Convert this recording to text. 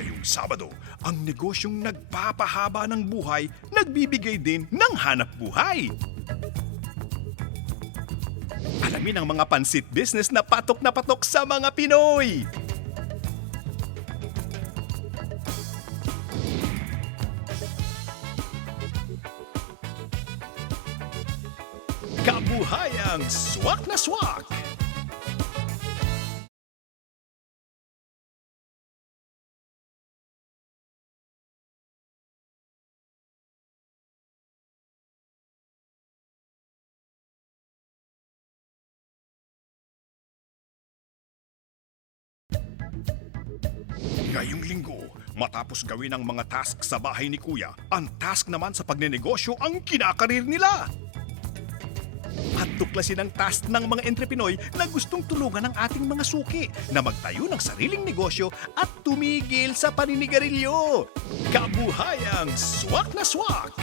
Ngayong Sabado, ang negosyong nagpapahaba ng buhay, nagbibigay din ng hanap buhay. Alamin ang mga pansit business na patok sa mga Pinoy. Kabuhayang swak na swak! Ngayong linggo, matapos gawin ang mga task sa bahay ni Kuya, ang task naman sa pagnenegosyo ang kinakarir nila. At tuklasin ang task ng mga entrepreneur na gustong tulungan ng ating mga suki na magtayo ng sariling negosyo at tumigil sa paninigarilyo. Kabuhayang swak na swak!